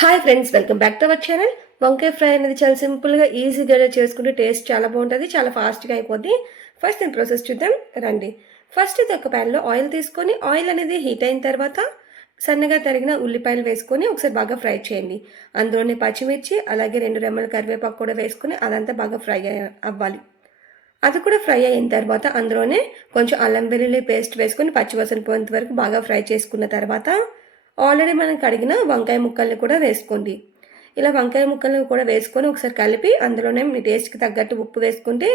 Hi friends, welcome back to our channel. వంకాయ fry అనేది చాలా సింపుల్గా ఈజీగా చేసుకుంటే టేస్ట్ చాలా బాగుంటుంది, చాలా ఫాస్ట్గా అయిపోద్ది. ఫస్ట్ దీని ప్రాసెస్ చూద్దాం రండి. ఫస్ట్ ఇది ఒక ప్యాన్లో ఆయిల్ తీసుకొని ఆయిల్ అనేది హీట్ అయిన తర్వాత సన్నగా తరిగిన ఉల్లిపాయలు వేసుకొని ఒకసారి బాగా ఫ్రై చేయండి. అందులోనే పచ్చిమిర్చి అలాగే 2 రెమ్మల కరివేపాకు కూడా వేసుకొని అదంతా బాగా ఫ్రై అవ్వాలి. అది కూడా ఫ్రై అయిన తర్వాత అందులోనే కొంచెం అల్లం వెల్లుల్లి పేస్ట్ వేసుకొని పచ్చివాసన పోయేంత వరకు బాగా ఫ్రై చేసుకున్న తర్వాత ఆల్రెడీ మనం కడిగిన వంకాయ ముక్కల్ని కూడా వేసుకోండి. ఇలా వంకాయ ముక్కల్ని కూడా వేసుకొని ఒకసారి కలిపి అందులోనే మీ టేస్ట్కి తగ్గట్టు ఉప్పు వేసుకుంటే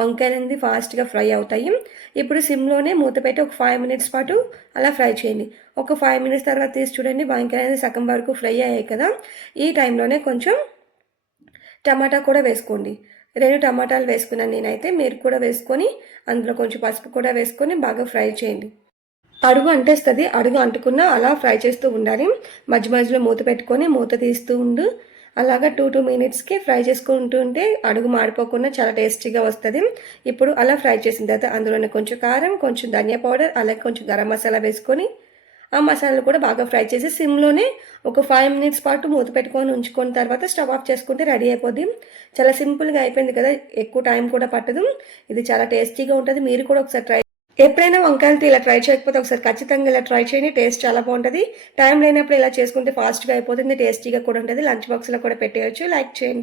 వంకాయలు అనేది ఫాస్ట్గా ఫ్రై అవుతాయి. ఇప్పుడు సిమ్లోనే మూత పెట్టి ఒక 5 మినిట్స్ పాటు అలా ఫ్రై చేయండి. ఒక 5 మినిట్స్ తర్వాత తీసి చూడండి, వంకాయ అనేది సగం వరకు ఫ్రై అయ్యాయి కదా. ఈ టైంలోనే కొంచెం టమాటా కూడా వేసుకోండి. 2 టమాటాలు వేసుకున్నాను నేనైతే, మీరు కూడా వేసుకొని అందులో కొంచెం పసుపు కూడా వేసుకొని బాగా ఫ్రై చేయండి. అడుగు అంటేస్తుంది, అడుగు అంటుకున్నా అలా ఫ్రై చేస్తూ ఉండాలి. మధ్య మధ్యలో మూత పెట్టుకొని మూత తీస్తూ ఉండు. అలాగా 2 మినిట్స్కి ఫ్రై చేసుకుంటూ ఉంటే అడుగు మాడిపోకుండా చాలా టేస్టీగా వస్తుంది. ఇప్పుడు అలా ఫ్రై చేసిన తర్వాత అందులోనే కొంచెం కారం, కొంచెం ధనియా పౌడర్, అలాగే కొంచెం గరం మసాలా వేసుకొని ఆ మసాలాలు కూడా బాగా ఫ్రై చేసి సిమ్లోనే ఒక 5 మినిట్స్ పాటు మూత పెట్టుకొని ఉంచుకున్న తర్వాత స్టవ్ ఆఫ్ చేసుకుంటే రెడీ అయిపోద్ది. చాలా సింపుల్గా అయిపోయింది కదా, ఎక్కువ టైం కూడా పట్టదు. ఇది చాలా టేస్టీగా ఉంటుంది. మీరు కూడా ఒకసారి ఎప్పుడైనా వంకాయలతో ఇలా ట్రై చేయకపోతే ఒకసారి ఖచ్చితంగా ఇలా ట్రై చేయండి. టేస్ట్ చాలా బాగుంటుంది. టైం లేనప్పుడు ఇలా చేసుకుంటే ఫాస్ట్గా అయిపోతుంది, టేస్టీగా కూడా ఉంటుంది. లంచ్ బాక్స్లో కూడా పెట్టేయచ్చు. లైక్ చేయండి.